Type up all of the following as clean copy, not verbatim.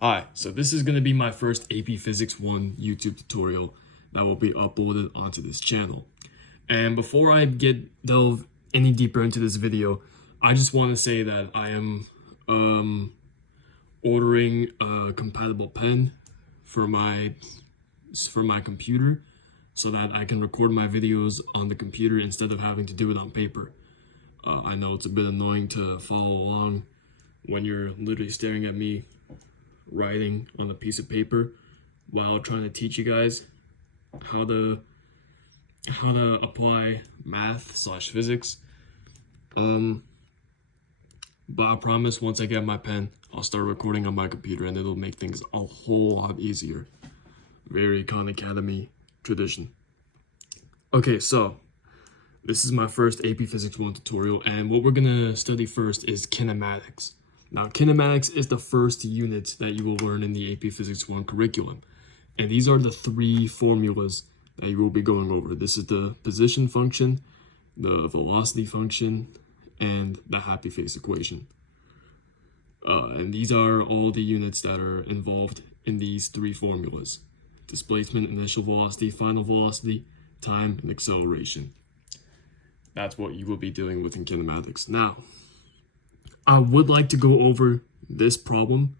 Hi, so this is going to be my first AP Physics 1 YouTube tutorial that will be uploaded onto this channel. And before I delve any deeper into this video, I just want to say that I am ordering a compatible pen for my computer so that I can record my videos on the computer instead of having to do it on paper. I know it's a bit annoying to follow along when you're literally staring at me writing on a piece of paper while trying to teach you guys how to apply math/physics. But I promise once I get my pen, I'll start recording on my computer and it'll make things a whole lot easier. Very Khan Academy tradition. Okay, so this is my first AP Physics 1 tutorial, and what we're gonna study first is kinematics. Now, kinematics is the first unit that you will learn in the AP Physics 1 curriculum. And these are the three formulas that you will be going over. This is the position function, the velocity function, and the happy face equation. And these are all the units that are involved in these three formulas: displacement, initial velocity, final velocity, time, and acceleration. That's what you will be dealing with in kinematics. Now, I would like to go over this problem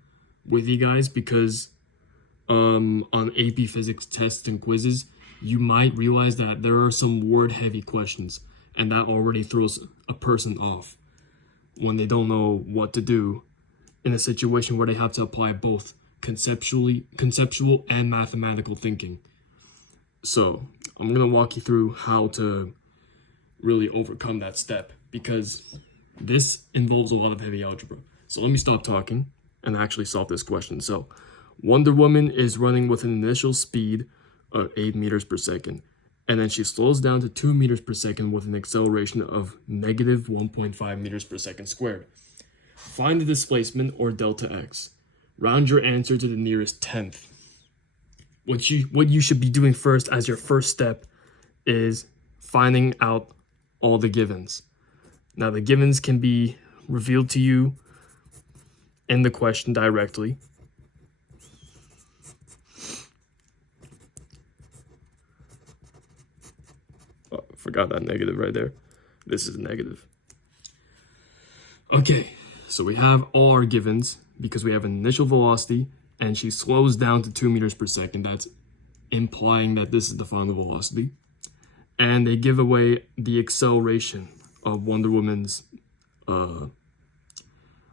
with you guys because on AP Physics tests and quizzes, you might realize that there are some word-heavy questions, and that already throws a person off when they don't know what to do in a situation where they have to apply both conceptual and mathematical thinking. So I'm gonna walk you through how to really overcome that step, because this involves a lot of heavy algebra. So let me stop talking and actually solve this question. So Wonder Woman is running with an initial speed of 8 meters per second, and then she slows down to 2 meters per second with an acceleration of negative 1.5 meters per second squared. Find the displacement, or delta x. Round your answer to the nearest tenth. What you should be doing first as your first step is finding out all the givens. Now, the givens can be revealed to you in the question directly. Oh, forgot that negative right there. This is a negative. Okay, so we have all our givens because we have an initial velocity and she slows down to 2 meters per second. That's implying that this is the final velocity. And they give away the acceleration of Wonder Woman's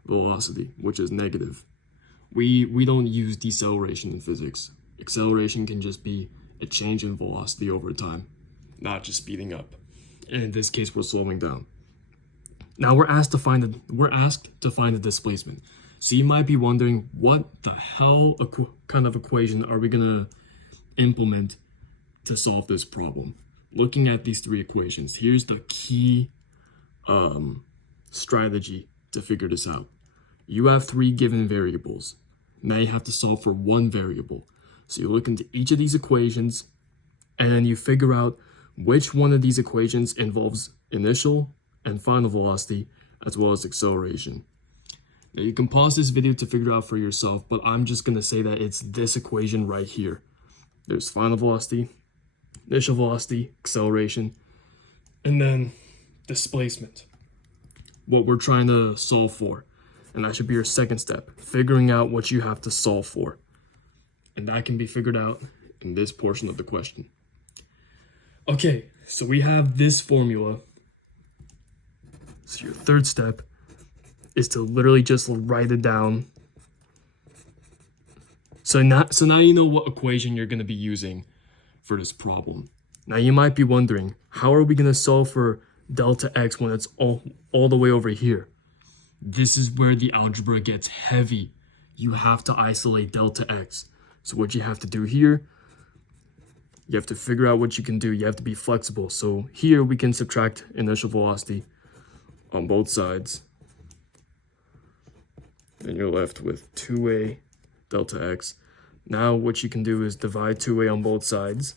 velocity, which is negative. We don't use deceleration in physics. Acceleration can just be a change in velocity over time, not just speeding up. And in this case, we're slowing down. Now we're asked to find the displacement. So you might be wondering, what the hell kind of equation are we gonna implement to solve this problem? Looking at these three equations, here's the key strategy to figure this out. You have three given variables. Now you have to solve for one variable. So you look into each of these equations and then you figure out which one of these equations involves initial and final velocity as well as acceleration. Now you can pause this video to figure out for yourself, but I'm just gonna say that it's this equation right here. There's final velocity, initial velocity, acceleration, and then displacement, what we're trying to solve for. And that should be your second step, figuring out what you have to solve for. And that can be figured out in this portion of the question. Okay, so we have this formula. So your third step is to literally just write it down. So now you know what equation you're gonna be using for this problem. Now you might be wondering, how are we gonna solve for delta x when it's all the way over here? This is where the algebra gets heavy. You have to isolate delta x. So what you have to do here, you have to figure out what you can do. You have to be flexible. So here we can subtract initial velocity on both sides. And you're left with 2a delta x. Now what you can do is divide 2a on both sides.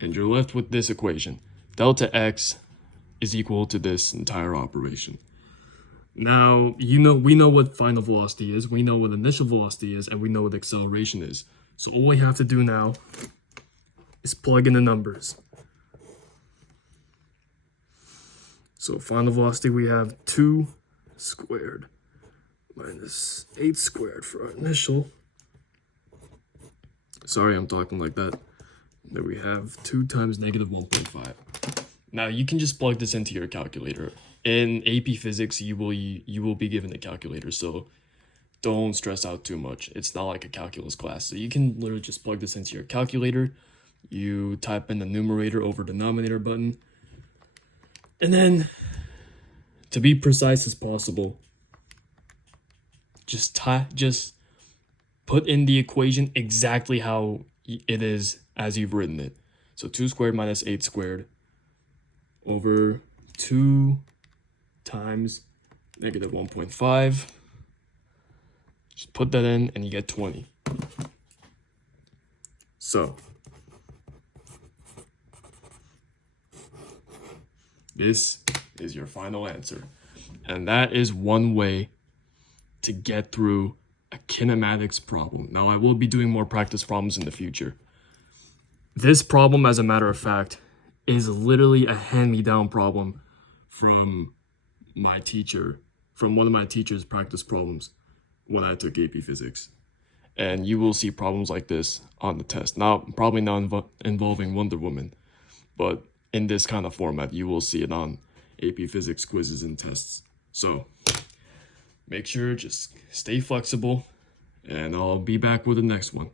And you're left with this equation. delta x is equal to this entire operation. Now, we know what final velocity is, we know what initial velocity is, and we know what acceleration is. So all we have to do now is plug in the numbers. So final velocity, we have 2 squared minus 8 squared for our initial. Sorry, I'm talking like that. Then we have 2 times negative 1.5. Now you can just plug this into your calculator. In AP Physics, you will be given a calculator, so don't stress out too much. It's not like a calculus class. So you can literally just plug this into your calculator. You type in the numerator over denominator button. And then, to be precise as possible, just put in the equation exactly how it is as you've written it. So 2 squared minus 8 squared over 2 times negative 1.5. Just put that in and you get 20. So this is your final answer. And that is one way to get through a kinematics problem. Now, I will be doing more practice problems in the future. This problem, as a matter of fact, is literally a hand-me-down problem from my teacher, from one of my teacher's practice problems when I took AP Physics. And you will see problems like this on the test. Now, probably not involving Wonder Woman, but in this kind of format, you will see it on AP Physics quizzes and tests. So make sure just stay flexible, and I'll be back with the next one.